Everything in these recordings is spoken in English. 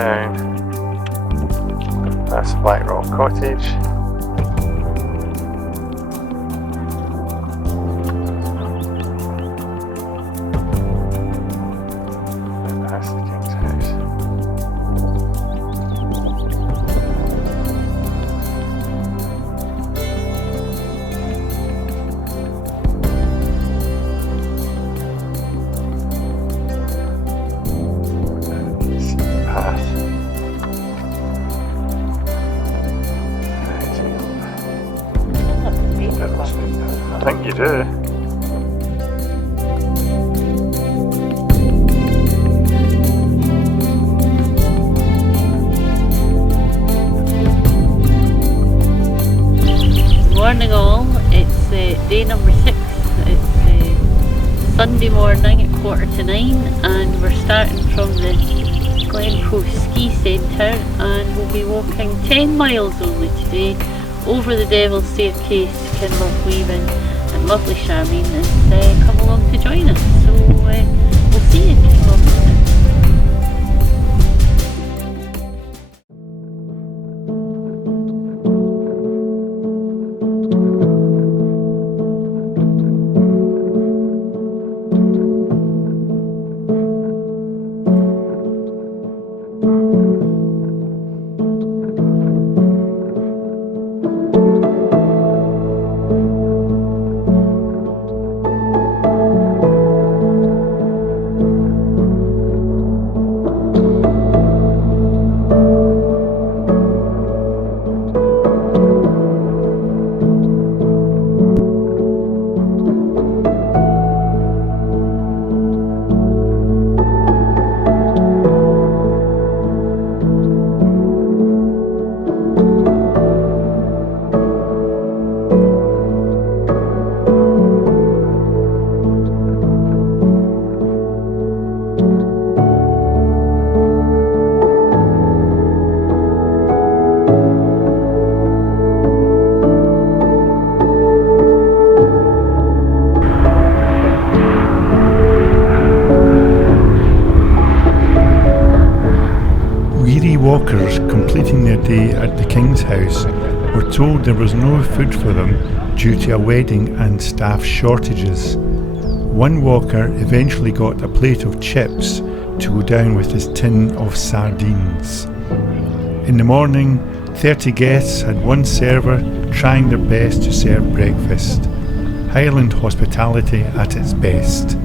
down past Black Rock Cottage. And past the King's House. I think you do. Morning all, it's day number 6, it's Sunday morning at 8:45 and we're starting from the Glencoe ski centre and we'll be walking 10 miles only today over the Devil's Staircase to Kinlochleven, and lovely Charlene has come along to join us, so we'll see you in Kinlochleven. Walkers completing their day at the King's House were told there was no food for them due to a wedding and staff shortages. One walker eventually got a plate of chips to go down with his tin of sardines. In the morning, 30 guests had one server trying their best to serve breakfast. Highland hospitality at its best.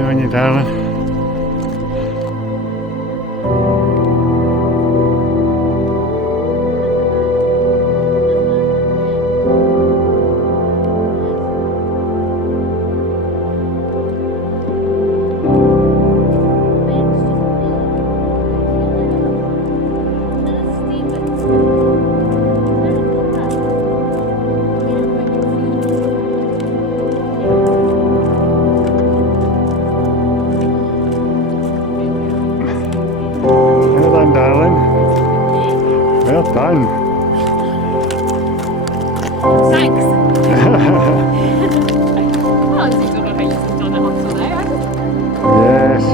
Good on you, darling. Well done, darling. Well done. Thanks. Well, I don't know how you've done it up to now. Yes.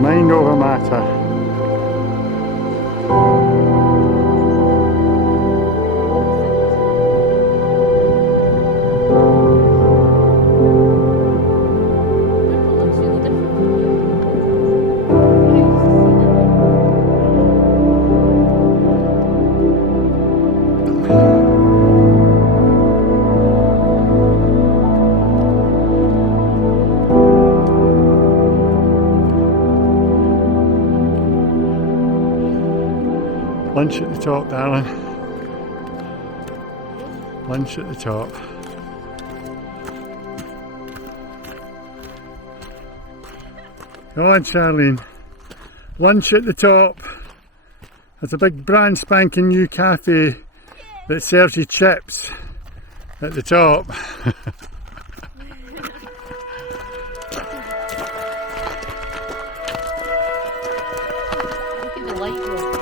Mind over matter. Looks really different from here. Lunch at the top, darling. Lunch at the top. Come on, Charlene. Lunch at the top. There's a big brand spanking new cafe that serves you chips at the top. Look at the light though.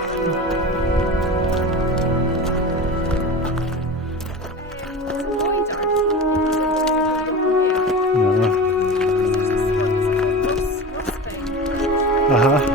Uh-huh.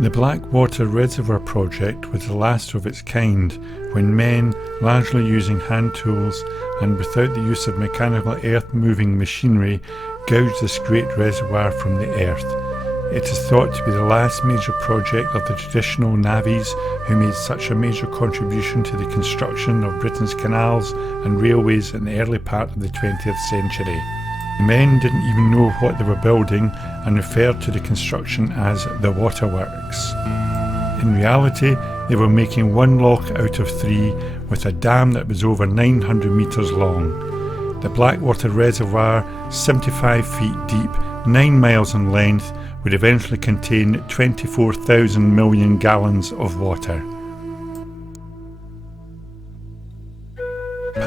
The Blackwater Reservoir project was the last of its kind when men, largely using hand tools and without the use of mechanical earth-moving machinery, gouged this great reservoir from the earth. It is thought to be the last major project of the traditional navvies who made such a major contribution to the construction of Britain's canals and railways in the early part of the 20th century. The men didn't even know what they were building and referred to the construction as the waterworks. In reality, they were making one lock out of three with a dam that was over 900 metres long. The Blackwater Reservoir, 75 feet deep, 9 miles in length, would eventually contain 24,000 million gallons of water.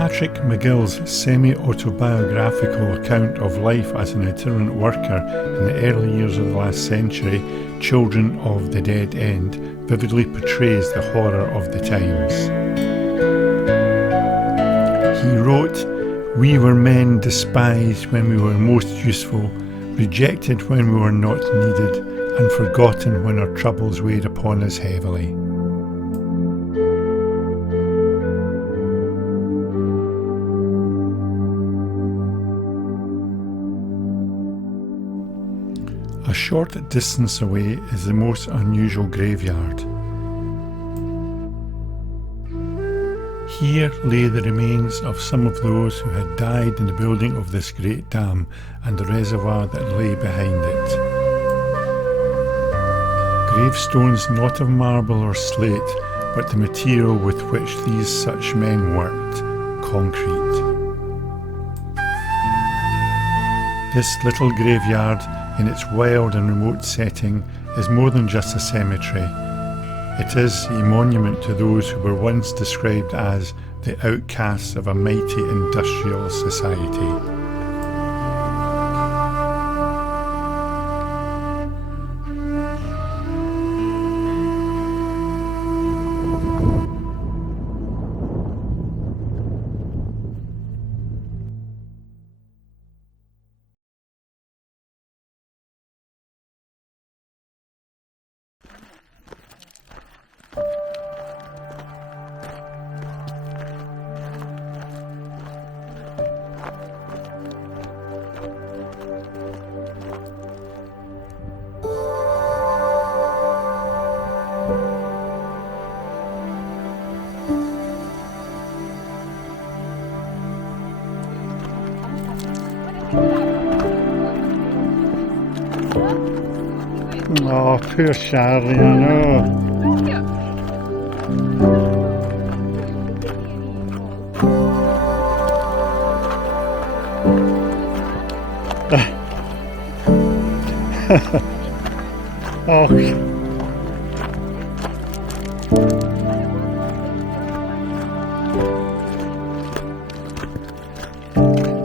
Patrick McGill's semi-autobiographical account of life as an itinerant worker in the early years of the last century, Children of the Dead End, vividly portrays the horror of the times. He wrote, "We were men despised when we were most useful, rejected when we were not needed, and forgotten when our troubles weighed upon us heavily." A short distance away is the most unusual graveyard. Here lay the remains of some of those who had died in the building of this great dam and the reservoir that lay behind it. Gravestones not of marble or slate, but the material with which these such men worked, concrete. This little graveyard, in its wild and remote setting, is more than just a cemetery. It is a monument to those who were once described as the outcasts of a mighty industrial society. Oh, poor Charlene, I know. Oh.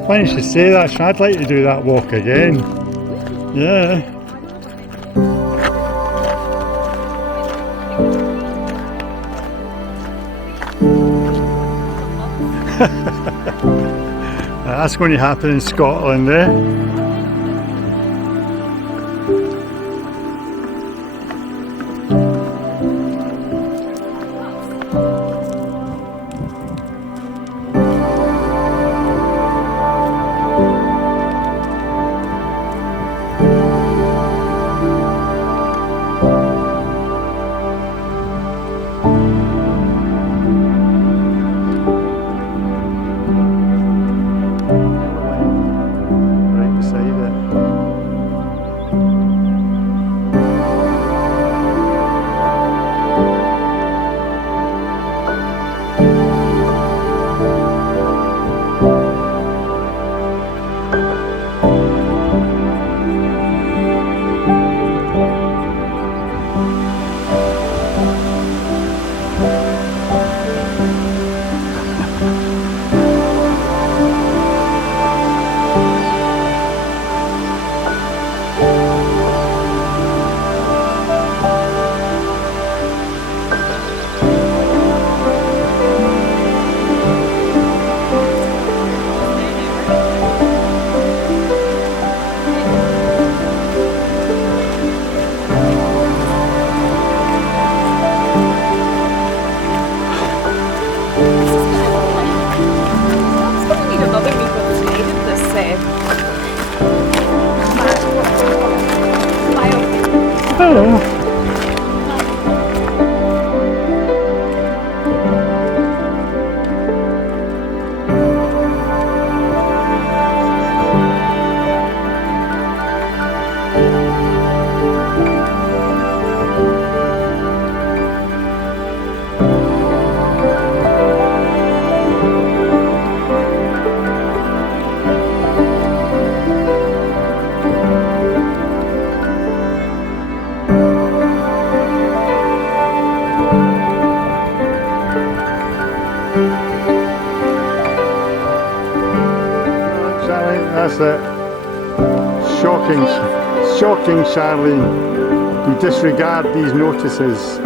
Funny you should say that, Sean. I'd like to do that walk again. Yeah. That's going to happen in Scotland, eh? Shocking, shocking, Charlene. You disregard these notices.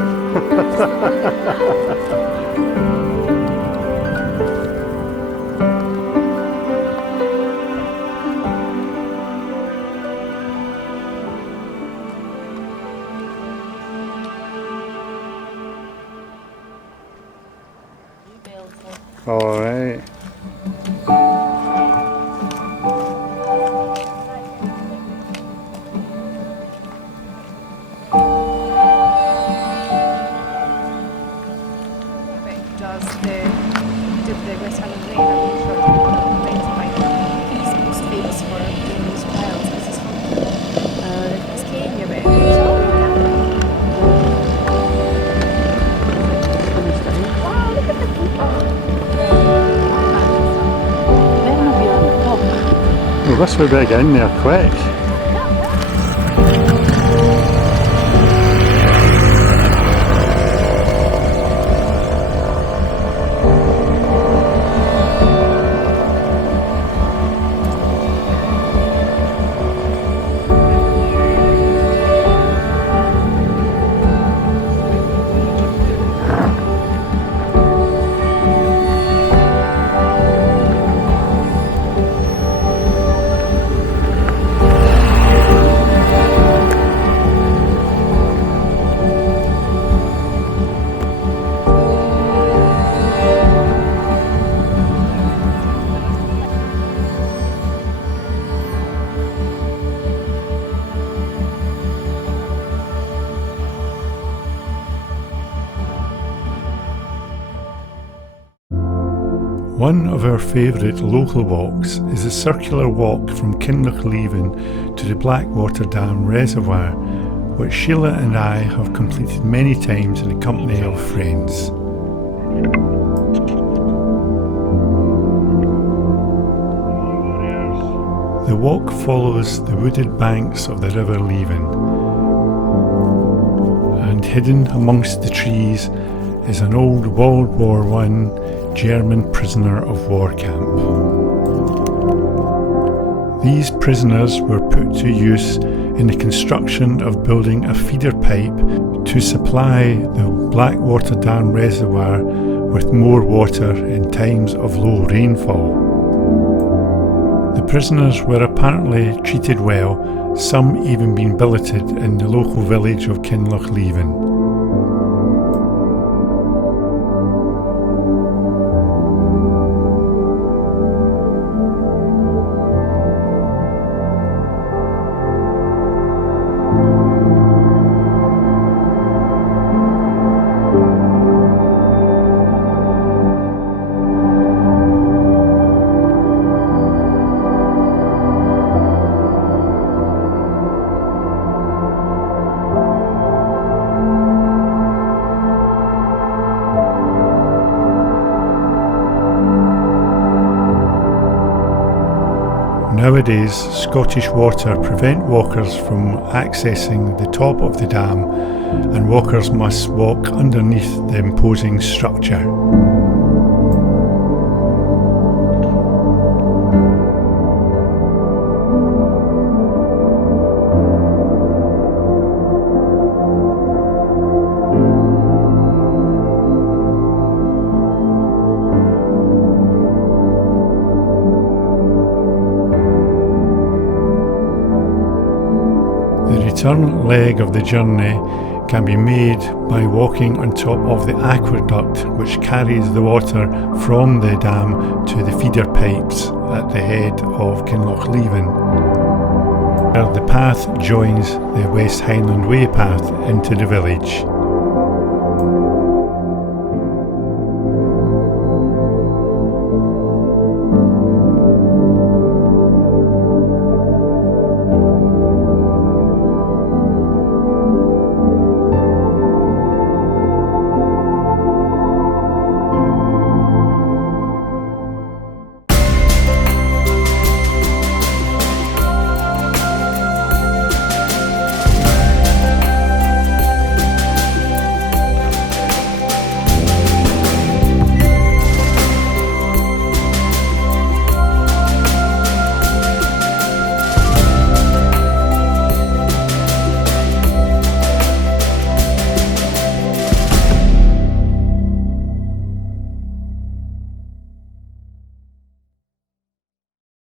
All right. Does the West Highland Rain for mountain bike. He's most famous for doing these trials. This is from this Kenya bit. Wow, look at the people. Well, this would be getting there quick. One of our favourite local walks is a circular walk from Kinlochleven to the Blackwater Dam Reservoir, which Sheila and I have completed many times in the company of friends. The walk follows the wooded banks of the River Leven, and hidden amongst the trees is an old World War I German prisoner of war camp. These prisoners were put to use in the construction of building a feeder pipe to supply the Blackwater Dam Reservoir with more water in times of low rainfall. The prisoners were apparently treated well, some even being billeted in the local village of Kinlochleven. Nowadays, Scottish Water prevent walkers from accessing the top of the dam, and walkers must walk underneath the imposing structure. The return leg of the journey can be made by walking on top of the aqueduct which carries the water from the dam to the feeder pipes at the head of Kinlochleven, where the path joins the West Highland Way path into the village.